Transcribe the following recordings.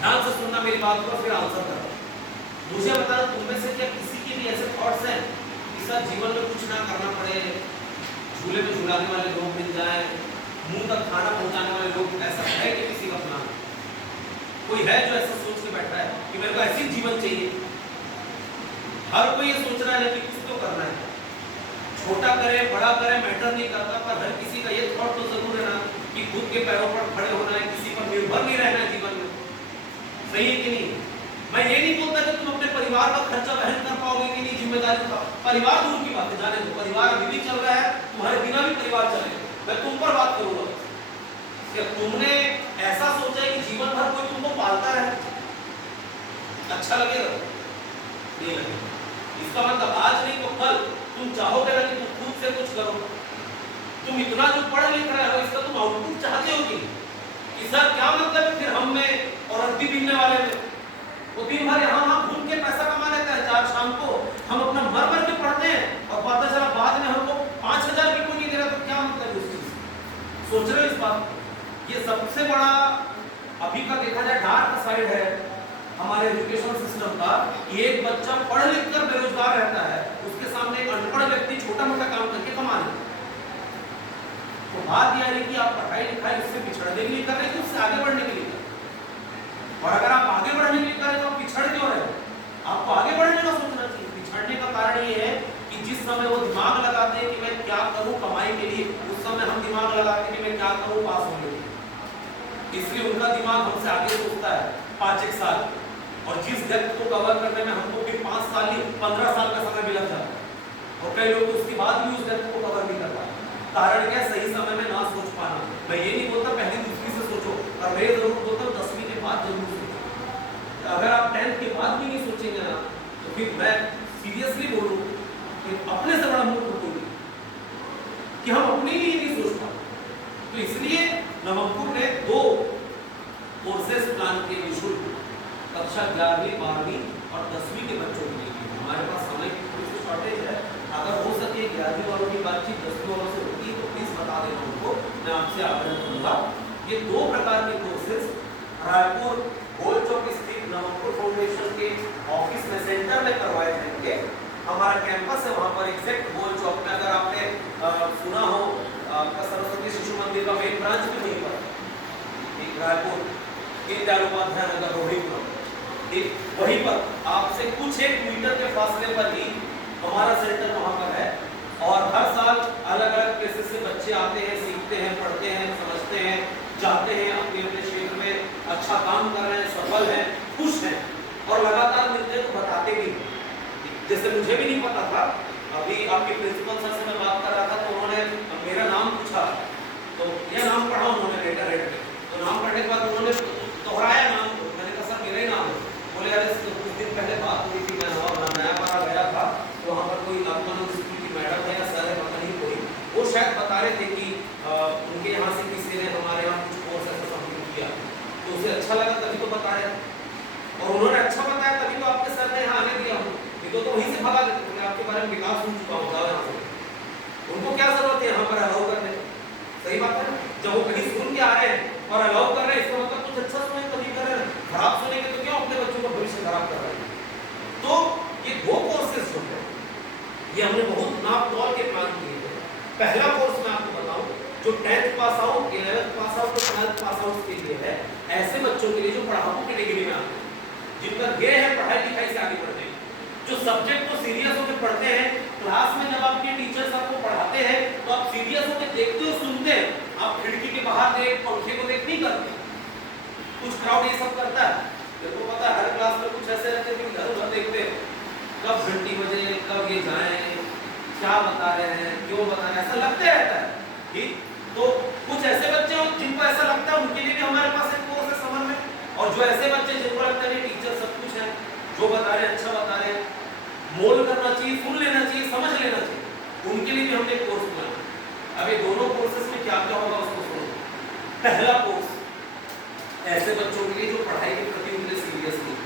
ध्यान से सुनना मेरी बात को, फिर आंसर करना। मुझे बता, तुम में से क्या किसी के भी ऐसे थॉट्स हैं कि सर जीवन में कुछ ना करना पड़े, झूले में झुलाने वाले लोग मिल जाए, मुंह तक खाना पहुंचाने वाले लोग, ऐसा है कि किसी का प्लान? कोई है जो ऐसा सोच के बैठा है कि मेरे को ऐसी जीवन चाहिए? हर कोई ये सोच रहा है कि कुछ तो करना है, छोटा करे बड़ा करे मैटर नहीं करता, पर हर किसी का ये थॉट तो जरूर है ना कि खुद के पैरों पर खड़े होना है, किसी पर निर्भर नहीं रहना है जीवन में। सही है कि नहीं? मैं ये नहीं बोलता कि तुम अपने परिवार का खर्चा वहन कर पाओगे कि नहीं, जिम्मेदारी का परिवार दूर की बात है, जाने दो, परिवार अभी भी चल रहा है, तुम्हारे बिना भी परिवार चलेगा। मैं तुम पर बात करूंगा कि तुमने ऐसा सोचा है कि जीवन भर कोई तुमको पालता है, अच्छा लगेगा? नहीं लगेगा। इसका मतलब आज नहीं तो कल तुम चाहोगे ना कि तुम खुद से कुछ करो। तुम इतना जो पढ़ लिख रहे हो, इसका तुम आउटपुट चाहते हो कि सर क्या मतलब फिर हम में और रद्दी पीने वाले में? वो दिन भर यहाँ घूम के पैसा कमा लेता है, चार शाम को हम अपना मर मर के पढ़ते हैं और पता चला बाद में हमको 5,000 भी कोई नहीं दे रहा, तो क्या मतलब उस चीज? सोच रहे हो इस बात? ये सबसे बड़ा अभी का देखा जाए डार्क साइड है हमारे एजुकेशन सिस्टम का। एक बच्चा पढ़ लिख कर बेरोजगार रहता है, उसके सामने एक अनपढ़ व्यक्ति छोटा मोटा काम करके कमा लेता है। तो बात यह है कि आप पढ़ाई लिखाई उससे पिछड़ने के लिए कर रहे हैं कि उससे आगे बढ़ने के लिए कर रहे हैं? और अगर आप आगे बढ़ने के लिए कर रहे हैं तो आप पिछड़ क्यों रहे हो? आपको आगे बढ़ने का सोचना चाहिए। पिछड़ने का कारण ये है कि जिस समय वो दिमाग लगाते हैं कि मैं क्या करूं कमाई के लिए, उस समय हम दिमाग लगाते हैं कि मैं क्या करूं पास होने के लिए। इसलिए उनका दिमाग हमसे आगे सोचता है 5-1 साल, और जिस डेप्थ को कवर करने में हमको फिर 5 साल ही 15 साल का समय भी लग जाता है, और कई लोग तो उसके बाद भी उस डेप्थ को कवर नहीं कर पाते। कारण क्या? सही समय में ना सोच पाना। मैं ये नहीं बोलता पहली दूसरी से सोचो, और मैं जरूर बोलता हूँ 10वीं के बाद जरूर सोचो। अगर आप 10th के बाद भी नहीं सोचेंगे ना, तो फिर मैं सीरियसली बोलूँ कि अपने से बड़ा मूर्ख कोई कि हम अपने लिए नहीं सोच पाते। तो इसलिए नवंपुर ने 2 कोर्सेज प्लान किए निःशुल्क, कक्षा 11वीं 12वीं और 10वीं के बच्चों के लिए। हमारे पास समय की थोड़ी सी शॉर्टेज है, अगर हो सके 11वीं वालों की बातचीत 10वीं वालों से होती तो प्लीज बता देना उनको, मैं आपसे आग्रह करूंगा। ये 2 प्रकार के कोर्सेज रायपुर गोल चौक स्थित नवंपुर फाउंडेशन के ऑफिस में सेंटर में करवाए जाएंगे। हमारा कैंपस है वहां पर एग्जैक्ट गोल चौक में। अगर आपने सुना हो, आपका सरस्वती शिशु मंदिर का मेन ब्रांच भी वहीं पर, एक रायपुर दीनदयाल उपाध्याय नगर रोहितपुर, वहीं पर आपसे कुछ 1 मीटर के फासले पर ही हमारा सेंटर वहां पर है। और हर साल अलग अलग प्लेसेस से बच्चे आते हैं, सीखते हैं, पढ़ते हैं, समझते हैं, जाते हैं, अपने अपने क्षेत्र में अच्छा काम कर रहे हैं, सफल हैं, खुश हैं, और लगातार मिलते तो बताते भी। जैसे मुझे भी नहीं पता था, अभी आपके प्रिंसिपल सर से मैं बात कर रहा था तो उन्होंने मेरा नाम पूछा, तो यह नाम पढ़ा उन्होंने लेटर हेड में, तो नाम पढ़ने के बाद उन्होंने दोहराया नाम, मैंने कहा सर मेरा ही नाम है। बोले अरे कुछ दिन पहले बात हुई थी, मैं नया पारा गया था, तो वहाँ पर कोई आत्मानंद स्कूल की मैडम है या सर है, पता नहीं कोई, वो शायद बता रहे थे कि उनके यहाँ से किसी ने हमारे यहाँ कुछ कोर्स ऐसा कंप्लीट किया, तो उसे अच्छा लगा तभी तो बताया, और उन्होंने अच्छा बताया तभी तो आपके सर ने यहाँ आने दिया। नहीं तो वहीं से भगा देते, तो आपके बारे में विकास हो चुका होता है यहाँ से, उनको क्या जरूरत है यहाँ पर अलाउ करने? सही बात है ना? जब वो कहीं सुन के आ रहे हैं और अलाउ कर रहे हैं, इसका मतलब कुछ अच्छा सुने तभी कर रहे हैं, खराब सुनेंगे तो क्यों अपने बच्चों का भविष्य खराब कर रहे हैं? तो ये 2 कोर्सेज जो है ये हमने बहुत नाप तोल के प्लान किए हैं। पहला कोर्स मैं आपको बताऊं जो 10th pass out, 11th pass out, 12th pass out के लिए है, ऐसे बच्चों के लिए जो पढ़ाकू कैटेगरी में आते हैं, जिनका ध्येय है पढ़ाई लिखाई से आगे बढ़ने, जो सब्जेक्ट को सीरियस होकर पढ़ते हैं। क्लास में जब आपके टीचर्स आपको पढ़ाते हैं तो आप सीरियस होकर देखते हो, सुनते हैं, आप खिड़की के बाहर देख, पंखे को देख नहीं करते। कुछ क्राउड ये सब करता है, देखो पता है हर क्लास में कुछ ऐसे रहते हैं कि इधर उधर देखते हैं, कब घंटी बजे, कब ये जाएं, क्या बता रहे हैं, क्यों बता रहे हैं, ऐसा लगते रहता है। ठीक, तो कुछ ऐसे बच्चे हो जिनको ऐसा लगता है, उनके लिए भी हमारे पास एक कोर्स है समर में। और जो ऐसे बच्चे जिनको लगता है टीचर सब कुछ है, जो बता रहे हैं अच्छा बता रहे हैं, मोल करना चाहिए, सुन लेना चाहिए, समझ लेना चाहिए, उनके लिए भी हमने एक कोर्स बनाया। अब ये दोनों कोर्सेज में क्या क्या होगा उसको सुनो। पहला कोर्स ऐसे बच्चों के लिए जो पढ़ाई के प्रति उनके सीरियस नहीं,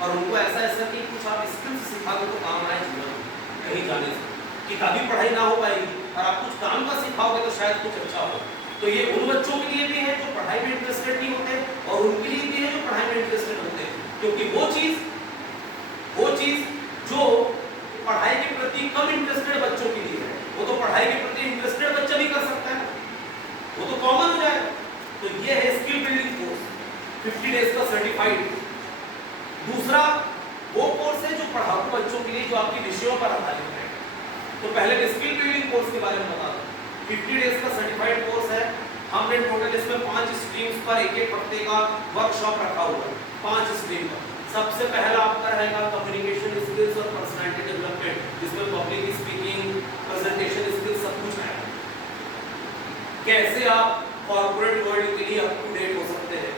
और उनको ऐसा ऐसा कि कुछ आप स्किल्स सिखा दो तो काम आए जीवन में कहीं जाने से। किताबी पढ़ाई ना हो पाएगी और आप कुछ काम का सिखाओगे तो शायद कुछ अच्छा हो। तो ये उन बच्चों के लिए भी है जो पढ़ाई में इंटरेस्टेड नहीं होते, और उनके लिए भी है जो पढ़ाई में इंटरेस्टेड 50 डेज का सर्टिफाइड। दूसरा वो कोर्स है जो पढ़ाकू बच्चों के लिए जो आपकी विषयों पर आधारित है। तो पहले स्किल बिल्डिंग कोर्स के बारे में बता दूं, 50 डेज का सर्टिफाइड कोर्स है। हमने टोटल इसमें 5 स्ट्रीम्स पर एक हफ्ते का वर्कशॉप रखा हुआ है, 5 स्ट्रीम पर। सबसे पहला आपका रहेगा कम्युनिकेशन स्किल्स और पर्सनालिटी डेवलपमेंट, जिसमें पब्लिक स्पीकिंग, प्रेजेंटेशन स्किल्स सब कुछ है। कैसे आप कॉर्पोरेट वर्ल्ड के लिए अप टू डेट हो सकते हैं।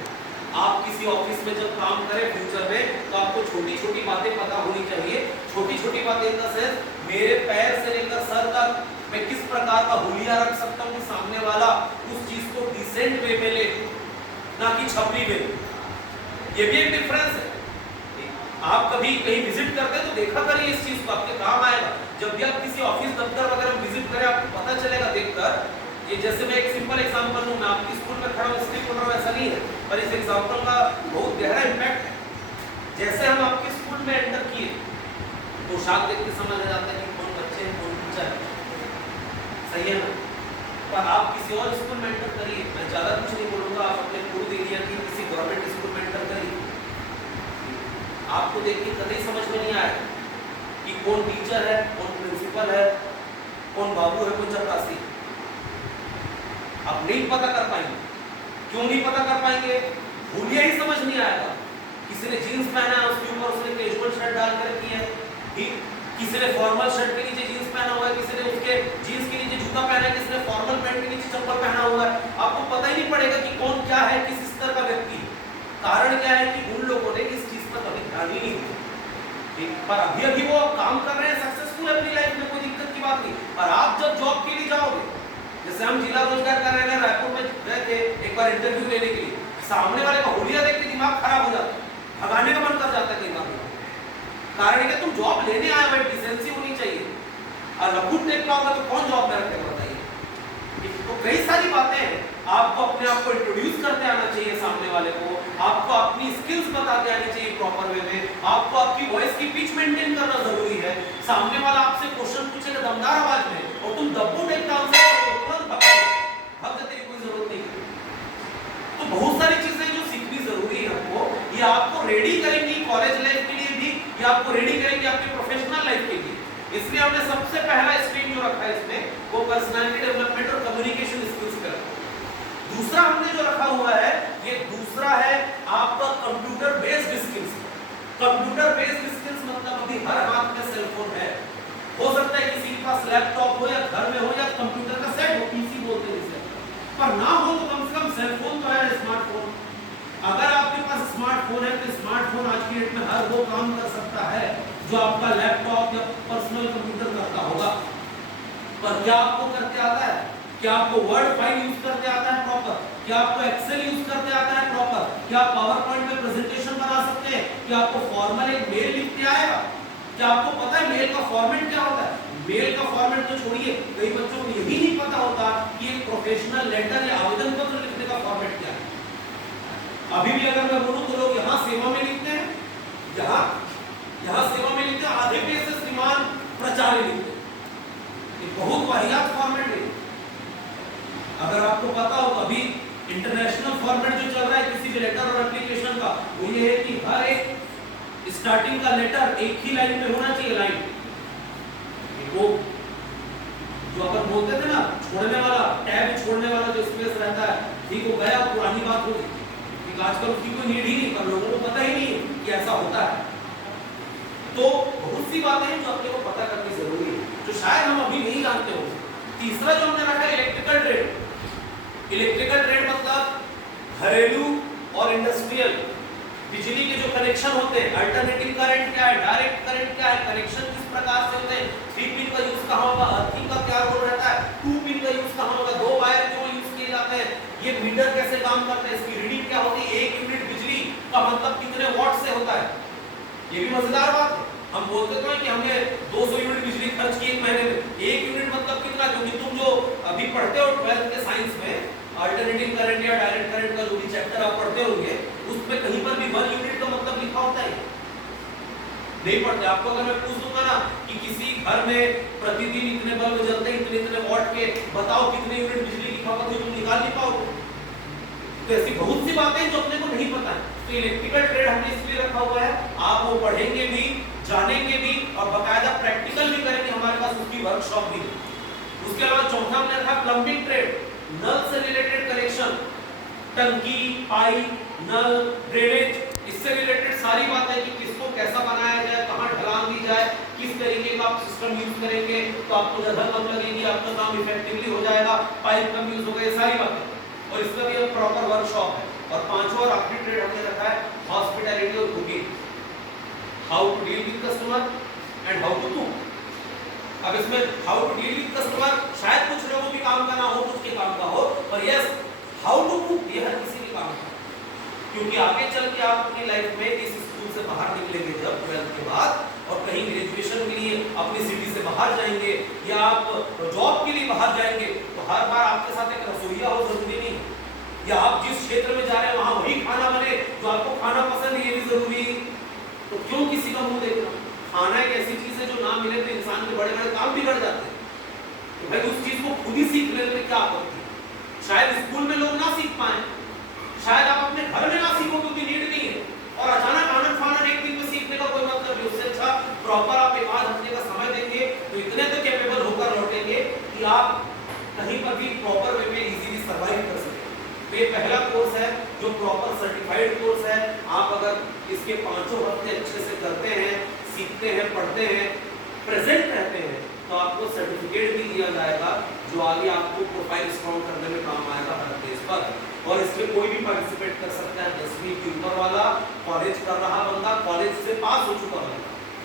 आप किसी ऑफिस में जब काम करें फ्यूचर में, तो आपको छोटी छोटी बातें पता होनी चाहिए। छोटी छोटी बातें इन द सेंस, मेरे पैर से लेकर सर तक मैं किस प्रकार का हुलिया रख सकता हूँ कि सामने वाला उस चीज को डिसेंट वे में ले, ना कि छपरी वे। ये भी एक डिफरेंस है। आप कभी कहीं विजिट करते हैं तो देखा करिए इस चीज को, आपके काम आएगा। जब भी आप किसी ऑफिस दफ्तर वगैरह विजिट करें, आपको पता चलेगा देखकर। ये जैसे मैं एक सिंपल एग्जांपल दूं, मैं आपकी स्कूल में खड़ा हूं इसलिए बोल रहा हूं, ऐसा नहीं है, पर इस एग्जांपल का बहुत गहरा इंपैक्ट है। जैसे हम आपके स्कूल में एंटर किए, पोशाक देख के समझ आ जाता है कि कौन बच्चे हैं कौन टीचर है, सही है ना। पर आप किसी और स्कूल में एंटर करिए, मैं ज्यादा कुछ नहीं बोलूंगा, आप अपने पूर्व एरिया की किसी गवर्नमेंट स्कूल में एंटर करिए, आपको देख के कभी समझ में नहीं आएगा कि कौन टीचर है, कौन प्रिंसिपल है, कौन बाबू है, कौन चपरासी। आप नहीं पता कर पाएंगे। क्यों नहीं पता कर पाएंगे? हुलिया ही समझ नहीं आएगा। किसी ने जीन्स पहना है, उसके ऊपर उसने कैजुअल शर्ट डाल कर रखी है, ठीक। किसी ने फॉर्मल शर्ट के नीचे जीन्स पहना हुआ है, किसी ने उसके जीन्स के नीचे जूता पहना है, किसी ने फॉर्मल पैंट के नीचे चप्पल पहना हुआ है। आपको पता ही नहीं पड़ेगा कि कौन क्या है, किस स्तर का व्यक्ति। कारण क्या है कि उन लोगों ने इस चीज पर कभी ध्यान ही नहीं दिया, पर अभी अभी वो काम कर रहे हैं, सक्सेसफुल अपनी लाइफ में, कोई दिक्कत की बात नहीं। और आप जब जॉब के लिए जाओगे, जैसे हम जिला रोजगार कार्यालय रायपुर में गए थे एक बार इंटरव्यू लेने के लिए, सामने वाले का हुलिया देख के दिमाग खराब हो जाता है, भगाने का मन कर जाता है कई बार। कारण क्या, तुम जॉब लेने आए हो, डिसेंसी होनी चाहिए। और लखूट देख पाओगे तो कौन जॉब में रखेगा बताइए। तो कई सारी बातें हैं, आपको अपने आप को इंट्रोड्यूस करते आना चाहिए सामने वाले को, आपको अपनी स्किल्स बताते आनी चाहिए प्रॉपर वे में, आपको आपकी वॉइस की पिच मेंटेन करना जरूरी है। सामने वाला आपसे क्वेश्चन पूछेगा दमदार आवाज में और तुम दब्बू टाइप का आंसर करोगे, तुरंत भाग जाते हैं, कोई जरूरत नहीं है। तो बहुत सारी चीजें जो सीखनी जरूरी है आपको, ये आपको रेडी करेंगी कॉलेज लाइफ के लिए भी, ये आपको रेडी करेंगे आपके प्रोफेशनल लाइफ के लिए। इसलिए हमने सबसे पहला स्ट्रीम जो रखा है इसमें, वो पर्सनालिटी डेवलपमेंट और कम्युनिकेशन स्किल्स पे रखा है। दूसरा हमने जो रखा हुआ है, ये दूसरा है आपका computer based skills. Computer based skills मतलब अभी हर हाथ में सेल फोन है। हो सकता है किसी के पास लैपटॉप हो या घर में हो या कंप्यूटर का सेट हो, पीसी बोलते हैं इसे, पर ना हो तो कम से कम सेल फोन तो है, स्मार्टफोन। अगर आपके पास स्मार्टफोन है तो स्मार्टफोन आज की डेट में हर वो काम कर सकता है जो आपका लैपटॉप या पर्सनल कंप्यूटर करता होगा। पर क्या आपको करते आता है? क्या आपको वर्ड फाइल यूज करते आता है प्रॉपर? क्या आपको एक्सेल यूज करते आता है प्रॉपर? क्या आप पावर पॉइंट में प्रेजेंटेशन बना सकते हैं? क्या आपको फॉर्मल एक मेल लिखते आएगा? क्या आपको पता है मेल का फॉर्मेट क्या होता है? मेल का फॉर्मेट तो छोड़िए, कई बच्चों को यही नहीं पता होता कि एक प्रोफेशनल लेटर या आवेदन पत्र लिखने का फॉर्मेट क्या है। अभी भी अगर मैं बोलूं तो लोग यहाँ सेवा में लिखते हैं, यहाँ सेवा में लिखते हैं, आधे पेज से श्रीमान प्राचार्य लिखते हैं। ये बहुत वाहियात फॉर्मेट है। अगर आपको पता हो तो अभी इंटरनेशनल फॉर्मेट जो चल रहा है किसी भी लेटर और एप्लीकेशन का, वो ये है कि हर एक स्टार्टिंग का लेटर एक ही लाइन में होना चाहिए। लाइन वो जो अपन बोलते थे ना, छोड़ने वाला, टैब छोड़ने वाला जो स्पेस रहता है, ठीक हो गया, पुरानी बात हो गई। आजकल उसकी कोई नीड ही नहीं, पर लोगों को पता ही नहीं कि ऐसा होता है। तो बहुत सी बातें हैं जो अपने को पता करनी जरूरी है, जो शायद हम अभी नहीं जानते हो। तीसरा जो हमने रखा है इलेक्ट्रिकल ट्रेड। इलेक्ट्रिकल ट्रेड मतलब घरेलू और इंडस्ट्रियल बिजली के जो कनेक्शन होते हैं। अल्टरनेटिव करंट क्या है, डायरेक्ट करंट क्या है, कनेक्शन किस प्रकार से होते हैं, 3 पिन का यूज कहां होगा, अर्थिंग का क्या रोल रहता है, 2 पिन का यूज कहां होगा, 2 वायर क्यों यूज किए जाते हैं, ये मीटर कैसे काम करता है, इसकी रीडिंग क्या होती है, 1 यूनिट बिजली का मतलब कितने वाट से होता है। ये भी मजेदार बात है। हम बोलते तो हैं कि हमने 200 यूनिट बिजली खर्च की एक महीने में, 1 यूनिट मतलब कितना, क्योंकि तुम जो अभी पढ़ते हो 12th के साइंस में अल्टरनेटिंग करंट या डायरेक्ट करंट का जो भी चैप्टर आप पढ़ते होंगे, उसमें कहीं पर भी 1 यूनिट का मतलब लिखा होता है? नहीं पढ़ते। आपको अगर मैं पूछ दूंगा ना कि किसी घर में प्रतिदिन इतने बल्ब जलते हैं, इतने इतने वाट के, बताओ कितने यूनिट बिजली लिखा होगा, तो तुम निकाल नहीं पाओगे। तो ऐसी बहुत सी बातें जो अपने को नहीं पता है। तो इलेक्ट्रिकल ट्रेड हमने इसलिए रखा हुआ है, आप वो पढ़ेंगे भी, जानेंगे भी और बकायदा प्रैक्टिकल भी करेंगे, हमारे पास उसकी वर्कशॉप भी है। उसके अलावा चौथा हमने रखा प्लम्बिंग ट्रेड, नल से रिलेटेड कनेक्शन, टंकी, पाइप, नल, ड्रेनेज, इससे रिलेटेड सारी बातें कि किसको कैसा बनाया जाए, कहां ढलान दी जाए, किस तरीके का आप सिस्टम यूज करेंगे तो आपको जगह कम लगेगी, आपका काम इफेक्टिवली हो जाएगा, पाइप कम यूज होगा, ये सारी बातें। और इसका भी एक प्रॉपर वर्कशॉप है। और पांचवा और आखिरी ट्रेड हमने रखा है हॉस्पिटैलिटी और cooking, how to deal with customer and how to cook. अब इसमें how to deal with customer शायद कुछ लोगों के काम का ना हो, कुछ के काम का हो, पर यस हाउ टू कुक ये हर किसी के काम का, क्योंकि आगे चल के आप अपनी लाइफ में इस स्कूल से बाहर निकलेंगे जब 12th के बाद और कहीं ग्रेजुएशन के लिए अपनी सिटी से बाहर जाएंगे या आप जॉब के लिए बाहर जाएंगे, तो हर बार आपके साथ एक रसोइया हो जरूरी नहीं, या आप जिस क्षेत्र में जा रहे हैं वहां वही खाना बने जो आपको खाना पसंद है, ये भी जरूरी। तो क्यों किसी का मुंह देखना? खाना एक ऐसी चीज है जो ना मिले तो इंसान के बड़े बड़े काम बिगड़ जाते हैं। तो भाई उस चीज को खुद ही सीख लेने में क्या आपत्ति है? शायद स्कूल में लोग ना सीख पाए, शायद आप अपने घर में ना सीखो क्योंकि नीड नहीं है, और अचानक आनंद फानन एक दिन में सीखने का कोई मतलब नहीं। उससे अच्छा प्रॉपर आप एक आध हफ्ते का समय देंगे तो इतने तो कैपेबल होकर लौटेंगे कि आप कहीं पर भी प्रॉपर वे में इजीली सर्वाइव कर सकें। तो ये पहला कोर्स है जो प्रॉपर सर्टिफाइड कोर्स है। आप अगर इसके 5 हफ्ते अच्छे से करते हैं, सीखते हैं, पढ़ते हैं, प्रेजेंट रहते हैं, तो आपको सर्टिफिकेट भी दिया जाएगा जो आगे आपको प्रोफाइल स्ट्रॉन्ग करने में काम आएगा हर प्लेस पर। और इसमें कोई भी पार्टिसिपेट कर सकता है, 10वीं के ऊपर वाला, कॉलेज कर रहा बंदा, कॉलेज से पास हो चुका बंदा।